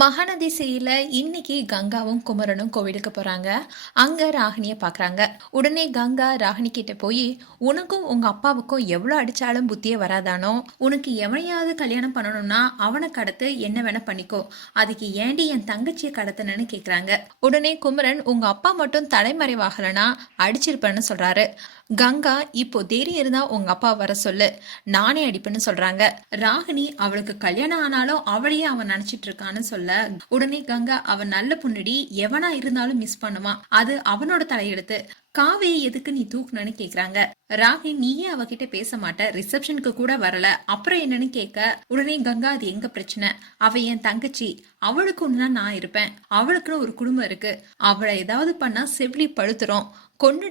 மகாநதி சிறையில இன்னைக்கு கங்காவும் குமரனும் கோவிலுக்கு போறாங்க. அங்க ராகினிய பாக்குறாங்க. உடனே கங்கா ராகினி கிட்ட போய் உனக்கும் உங்க அப்பாவுக்கும் எவ்வளவு அடிச்சாலும் புத்தியே வராதானோ? உனக்கு எவனையாவது கல்யாணம் பண்ணணும்னா அவனை கடத்து என்ன வேணா பண்ணிக்கோ. அதுக்கு ஏண்டி என் தங்கச்சியை கடத்தனன்னு கேக்குறாங்க. உடனே குமரன் உங்க அப்பா மட்டும் தலைமறைவாகலனா அடிச்சிருப்பேன்னு சொல்றாரு. கங்கா இப்போ தைரியம் இருந்தா உங்க அப்பா வர சொல்லு. நானே அடிப்பேன்னு சொல்றாங்க. ராகினி அவளுக்கு கல்யாணம் ஆனாலும் அவளையே அவன் நினைச்சிட்டு இருக்கான்னு சொல்ல. உடனே கங்கா அவன் நல்ல புண்ணடி. எவனா இருந்தாலும் மிஸ் பண்ணுவான். அது அவனோட தலையெடுத்து காவியை எதுக்கு நீ தூக்குனன்னு கேக்குறாங்க. ராகி நீயே அவகிட்ட பேச மாட்ட ரிசப்ஷனுக்கு கூட வரல. அப்புறம் என்னன்னு கேட்க உடனே கங்கா அது எங்க பிரச்சனை? அவ என் தங்கச்சி. அவளுக்கு ஒண்ணுனா நான் இருப்பேன். அவளுக்குன்னு ஒரு குடும்பம் இருக்கு. அவளை ஏதாவது பண்ணா செவிலி படுத்துரும்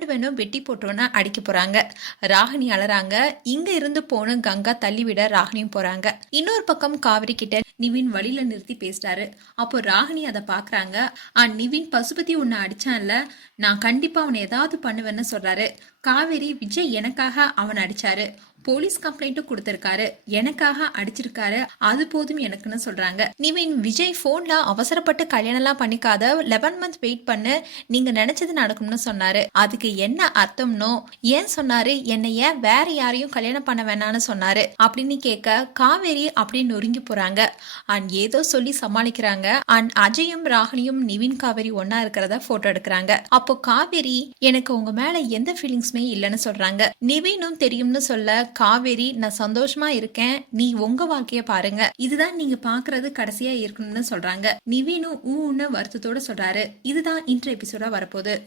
வேணும் வெட்டி போட்டோன்னு அடிக்க போறாங்க. ராகினி அலறாங்க இங்க இருந்து போன கங்கா தள்ளிவிட ராகினியும் போறாங்க. இன்னொரு பக்கம் காவிரி கிட்ட நிவின் வழியில நிறுத்தி பேசுறாரு. அப்போ ராகினி அதை பாக்குறாங்க. ஆ நிவின் பசுபதி உன்னை அடிச்சான்ல. நான் கண்டிப்பா அவனை ஏதாவது பண்ணுவேன்னு சொல்றாரு. காவேரி விஜய் எனக்காக அவன் அடிச்சாரு. போலீஸ் கம்ப்ளைண்ட்டும் கொடுத்திருக்காரு. எனக்காக அடிச்சிருக்காரு. அது போதும் எனக்குன்னு சொல்றாங்க. நிவின் விஜய் போன்ல அவசரப்பட்டு கல்யாணம் எல்லாம் பண்ணிக்காத லெவன் மந்த் வெயிட் பண்ணு. நீங்க நினைச்சது நடக்கும்னு சொன்னாரு. அதுக்கு என்ன அர்த்தம்னோ ஏன் சொன்னாரு? என்னை ஏன் வேற யாரையும் கல்யாணம் பண்ண வேணாம்னு சொன்னாரு? அப்படின்னு கேட்க காவேரி அப்படின்னு நொறுங்கி போறாங்க. அண்ட் ஏதோ சொல்லி சமாளிக்கிறாங்க. அண்ட் அஜயும் ராகினியும் நிவின் காவேரி ஒன்னா இருக்கிறத போட்டோ எடுக்கிறாங்க. அப்போ காவேரி எனக்கு உங்க மேல எந்த ஃபீலிங்ஸுமே இல்லைன்னு சொல்றாங்க. நிவினும் தெரியும்னு சொல்ல காவேரி நான் சந்தோஷமா இருக்கேன். நீ உங்க வாழ்க்கைய பாருங்க. இதுதான் நீங்க பாக்குறது கடைசியா இருக்கணும்னு சொல்றாங்க. நிவினும் ஊன்னு வருத்தத்தோட சொல்றாரு. இதுதான் இன்ட்ர எபிசோடா வரப்போகுது.